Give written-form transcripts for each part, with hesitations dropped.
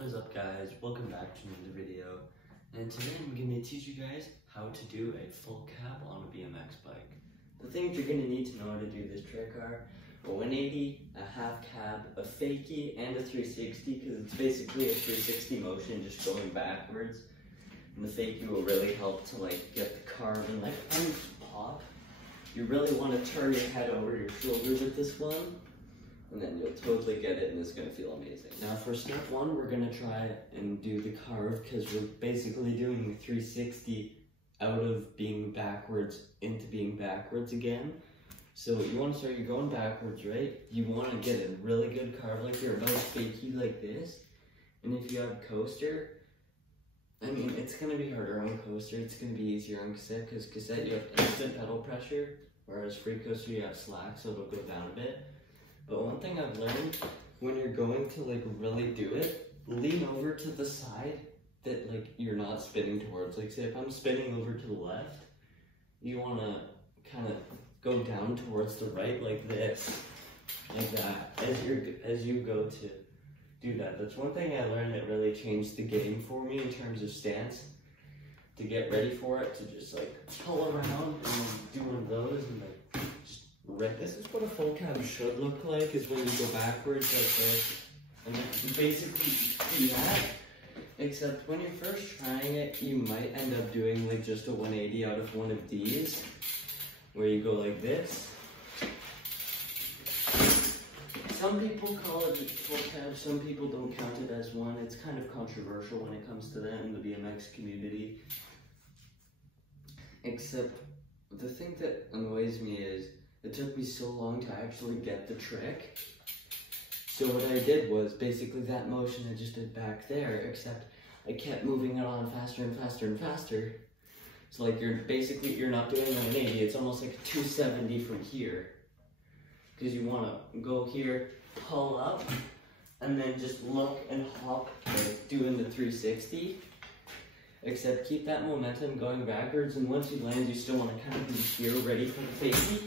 What is up, guys? Welcome back to another video. And today I'm going to teach you guys how to do a full cab on a BMX bike. The things you're going to need to know how to do this trick are a 180, a half cab, a fakie, and a 360, because it's basically a 360 motion just going backwards. And the fakie will really help to get the carve and pop. You really want to turn your head over your shoulder with this one. And then you'll totally get it, and it's going to feel amazing. Now for step one, we're going to try and do the carve, because we're basically doing the 360 out of being backwards into being backwards again. So what you want to start, you're going backwards, right? You want to get a really good carve, like you're about fakie like this. And if you have coaster, I mean, it's going to be harder on coaster, it's going to be easier on cassette, because cassette you have instant pedal pressure, whereas free coaster you have slack, so it'll go down a bit. But one thing I've learned, when you're going to really do it, lean over to the side that you're not spinning towards. Like say if I'm spinning over to the left, you want to kind of go down towards the right like this, like that, as you go to do that. That's one thing I learned that really changed the game for me in terms of stance. To get ready for it, to just pull around and do one of those and just right. This is what a full cab should look like, is when you go backwards like this. And then you basically do that, except when you're first trying it, you might end up doing just a 180 out of one of these, where you go like this. Some people call it a full cab, some people don't count it as one. It's kind of controversial when it comes to that in the BMX community. Except the thing that annoys me is, it took me so long to actually get the trick. So what I did was basically that motion I just did back there, except I kept moving it on faster and faster and faster. So you're not doing 180, it's almost like 270 from here. Because you want to go here, pull up, and then just look and hop, doing the 360. Except keep that momentum going backwards, and once you land, you still want to kind of be here, ready for the fakie.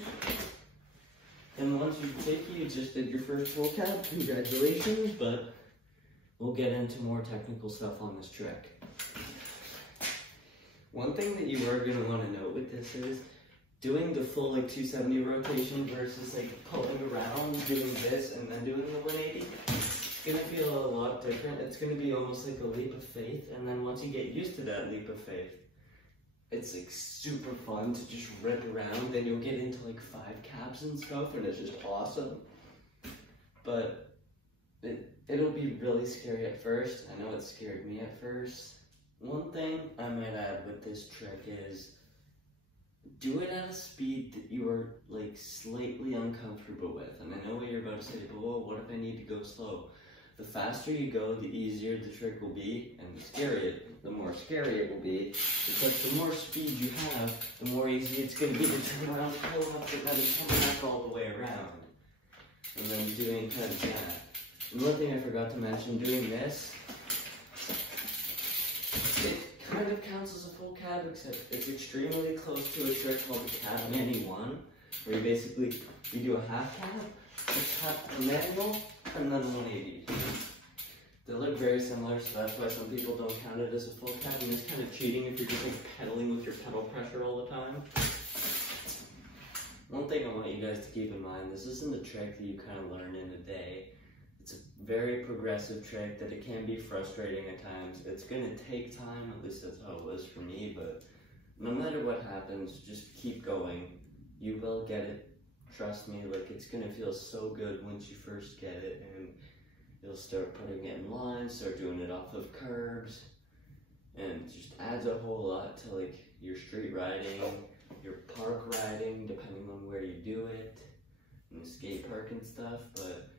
And once you fakie, you just did your first full cab. Congratulations, but we'll get into more technical stuff on this trick. One thing that you are going to want to note with this is doing the full 270 rotation versus pulling around, doing this, and then doing the 180. It's going to feel a lot different. It's going to be almost like a leap of faith, and then once you get used to that leap of faith, it's super fun to just rip around. Then you'll get into 5 cabs and stuff, and it's just awesome. But it'll be really scary at first. I know it scared me at first. One thing I might add with this trick is do it at a speed that you are slightly uncomfortable with. And I know what you're about to say, but whoa, what if I need to go slow? The faster you go, the easier the trick will be, and the more scary it will be, because the more speed you have, the more easy it's going to be to turn around, pull up, and then come back all the way around. And then doing kind of that. And one thing I forgot to mention, doing this, it kind of counts as a full cab, except it's extremely close to a trick called the cab mani 1, where you do a half cab, a manual, and then 180. They look very similar, so that's why some people don't count it as a full cab, and it's kind of cheating if you're just pedaling with your pedal pressure all the time. One thing I want you guys to keep in mind, this isn't a trick that you kind of learn in a day. It's a very progressive trick that it can be frustrating at times. It's going to take time, at least that's how it was for me, but no matter what happens, just keep going. You will get it. Trust me, it's going to feel so good once you first get it, and you'll start putting it in line, start doing it off of curbs, and it just adds a whole lot to your street riding, your park riding, depending on where you do it, and the skate park and stuff. But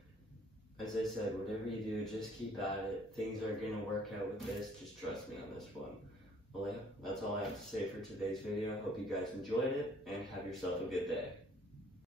as I said, whatever you do, just keep at it. Things are going to work out with this, just trust me on this one. Well, yeah, that's all I have to say for today's video. I hope you guys enjoyed it, and have yourself a good day.